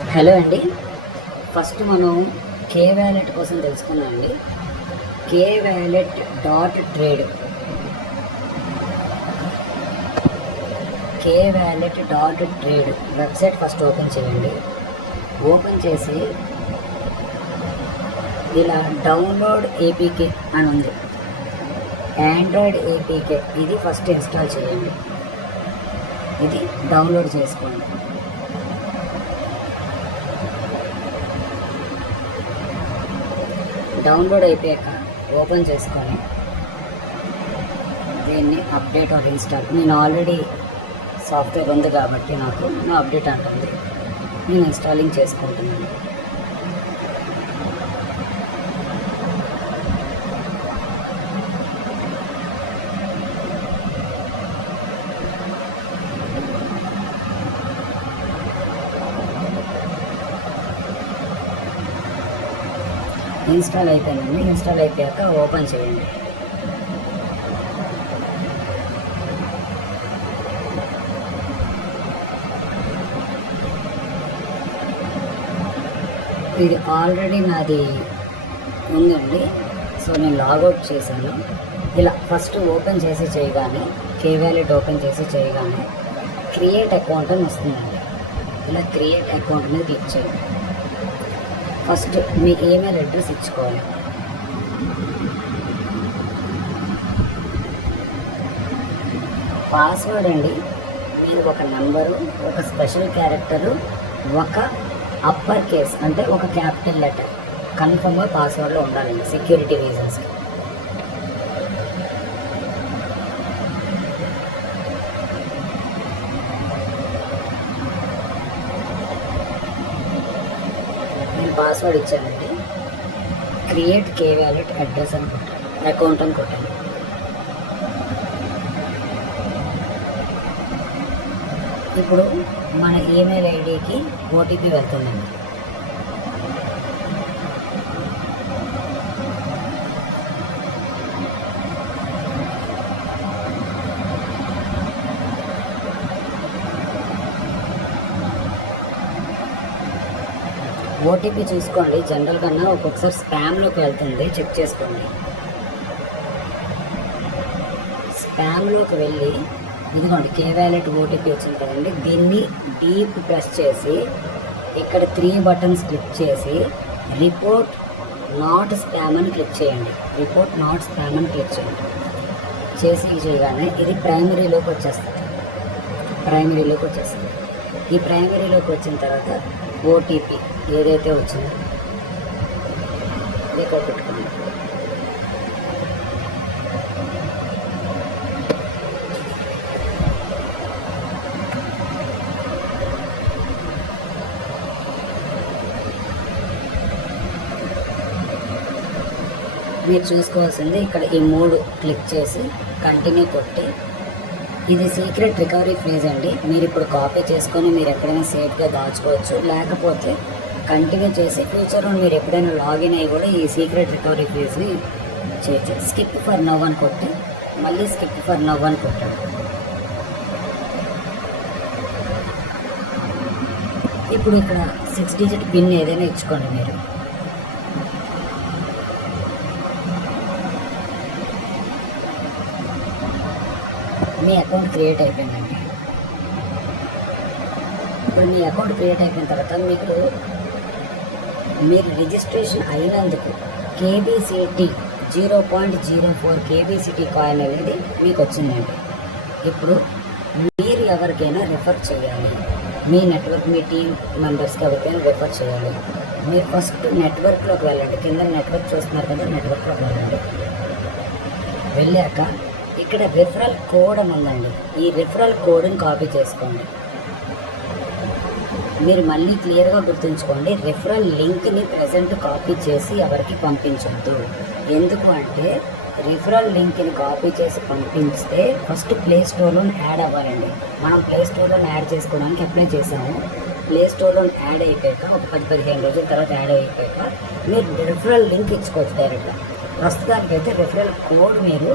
Hello అండి. First మనం కే wallet కోసం తెలుసుకుందాం అండి. K wallet dot trade K wallet dot trade website first open చేయండి. ఓపెన్ చేసి ఇలా డౌన్లోడ్ ఏపీకే అని ఉంది, ఆండ్రాయిడ్ ఏపీకే. ఇది ఫస్ట్ ఇన్స్టాల్ చేయండి. ఇది డౌన్లోడ్ చేసుకోండి. డౌన్లోడ్ అయిపోయాక ఓపెన్ చేసుకొని దీన్ని అప్డేట్ ఆర్ ఇన్స్టాల్. నేను ఆల్రెడీ సాఫ్ట్వేర్ ఉంది కాబట్టి నాకు అప్డేట్ అంటుంది. నేను ఇన్స్టాలింగ్ చేసుకుంటున్నాను. ఇన్స్టాల్ అయిపోయిందండి. ఇన్స్టాల్ అయిపోయాక ఓపెన్ చేయండి. ఇది ఆల్రెడీ నాది ఉందండి, సో నేను లాగౌట్ చేశాను. ఇలా ఫస్ట్ ఓపెన్ చేసి చేయగానే కే వ్యాలెట్ ఓపెన్ చేసి చేయగానే క్రియేట్ అకౌంట్ అని వస్తుందండి. ఇలా క్రియేట్ అకౌంట్ మీద క్లిక్ చేయండి. ఫస్ట్ మీ ఈమెయిల్ అడ్రస్ ఇచ్చుకోవాలి. పాస్వర్డ్ అండి, మీరు ఒక నెంబరు, ఒక స్పెషల్ క్యారెక్టరు, ఒక అప్పర్ కేస్ అంటే ఒక క్యాపిటల్ లెటర్ కన్ఫర్మ్గా పాస్వర్డ్లో ఉండాలండి, సెక్యూరిటీ రీజన్స్కి. నేను పాస్వర్డ్ ఇచ్చానండి. క్రియేట్ కే వ్యాలెట్ అడ్రస్ అని కొట్టాను, అకౌంట్ అని కొట్టాను. ఇప్పుడు మన ఈమెయిల్ ఐడికి ఓటీపీ వెళ్తుందండి. ఓటీపీ చూసుకోండి, జనరల్ కన్నా ఒక్కొక్కసారి స్పామ్లోకి వెళ్తుంది, చెక్ చేసుకోండి. స్పామ్లోకి వెళ్ళి ఇదిగోండి కే వ్యాలెట్ ఓటీపీ వచ్చింది కదండి, దీన్ని డీప్ ప్రెస్ చేసి ఇక్కడ 3 బటన్స్ క్లిక్ చేసి రిపోర్ట్ నాట్ స్పామ్ అని క్లిక్ చేయండి. రిపోర్ట్ నాట్ స్పామ్ అని క్లిక్ చేయండి. చేయగానే ఇది ప్రైమరీలోకి వచ్చేస్తుంది. ఈ ప్రైమరీలోకి వచ్చిన తర్వాత ఓటీపీ ఏదైతే వచ్చిందో ఇక్కడ పెట్టుకోండి. మీరు చూసుకోవాల్సింది ఇక్కడ ఈ 3 క్లిక్ చేసి కంటిన్యూ కొట్టి, ఇది సీక్రెట్ రికవరీ ఫ్రేజ్ అండి. మీరు ఇప్పుడు కాపీ చేసుకొని మీరు ఎక్కడైనా సేఫ్గా దాచుకోవచ్చు, లేకపోతే కంటిన్యూ చేసి ఫ్యూచర్లో మీరు ఎప్పుడైనా లాగిన్ అయ్యి కూడా ఈ సీక్రెట్ రికవరీ ఫ్రేజ్ని చేయొచ్చు. స్కిప్ ఫర్ నవ్ అని కొట్టి మళ్ళీ స్కిప్ ఫర్ నవ్ అని కొట్టాడు. ఇప్పుడు ఇక్కడ 6 డిజిట్ పిన్ ఏదైనా ఇచ్చుకోండి. మీరు మీ అకౌంట్ క్రియేట్ అయిపోయిందండి. ఇప్పుడు మీ అకౌంట్ క్రియేట్ అయిపోయిన తర్వాత మీరు రిజిస్ట్రేషన్ అయినందుకు కేబీసీటీ 0.04 కేబీసీటీ కాయిన్ అనేది మీకు వచ్చిందండి. ఇప్పుడు మీరు ఎవరికైనా రెఫర్ చేయాలి, మీ నెట్వర్క్, మీ టీం మెంబర్స్కి ఎవరికైనా రెఫర్ చేయాలి. మీరు ఫస్ట్ నెట్వర్క్లోకి వెళ్ళండి. కింద నెట్వర్క్ చూస్తున్నారు కదా, నెట్వర్క్లోకి వెళ్ళండి. వెళ్ళాక ఇక్కడ రిఫరల్ కోడ్ అని ఉందండి. ఈ రిఫరల్ కోడ్ని కాపీ చేసుకోండి. మీరు మళ్ళీ క్లియర్గా గుర్తుంచుకోండి, రిఫరల్ లింక్ని ప్రజెంట్ కాపీ చేసి ఎవరికి పంపించొద్దు. ఎందుకు అంటే రిఫరల్ లింక్ని కాపీ చేసి పంపిస్తే ఫస్ట్ ప్లే స్టోర్లో యాడ్ అవ్వాలండి. మనం ప్లే స్టోర్లో యాడ్ చేసుకోవడానికి అప్లై చేసాము. ప్లే స్టోర్లో యాడ్ అయిపోయాక ఒక 10-15 రోజుల తర్వాత యాడ్ అయిపోయాక మీరు రిఫరల్ లింక్ ఇచ్చుకోవచ్చు డైరెక్ట్గా. ప్రస్తుతానికైతే రిఫరల్ కోడ్ మీరు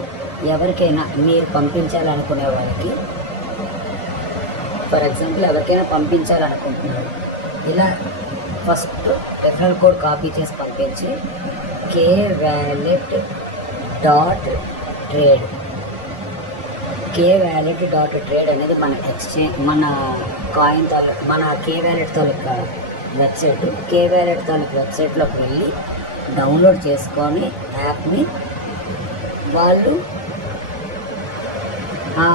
ఎవరికైనా మీరు పంపించాలనుకునే వాళ్ళకి, ఫర్ ఎగ్జాంపుల్ ఎవరికైనా పంపించాలనుకుంటున్నారు, ఇలా ఫస్ట్ రెఫరల్ కోడ్ కాపీ చేసి పంపించి KWallet డాట్ ట్రేడ్ అనేది మన ఎక్స్చేంజ్, మన కాయిన్ తాలూకు, మన KWallet తాలూకా వెబ్సైట్. KWallet తాలూకు వెబ్సైట్లోకి వెళ్ళి డౌన్లోడ్ చేసుకొని యాప్ని, వాళ్ళు ఆ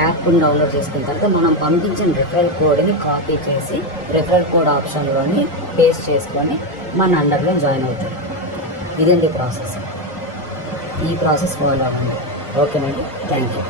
యాప్ని డౌన్లోడ్ చేసుకున్న తర్వాత మనం పంపించిన రిఫరల్ కోడ్ని కాపీ చేసి రిఫరల్ కోడ్ ఆప్షన్లోని పేస్ట్ చేసుకొని మన అండర్లో జాయిన్ అవుతారు. ఇదండి ప్రాసెస్. ఈ ప్రాసెస్ ఫాలో అవ్వండి. ఓకేనండి, థ్యాంక్ యూ.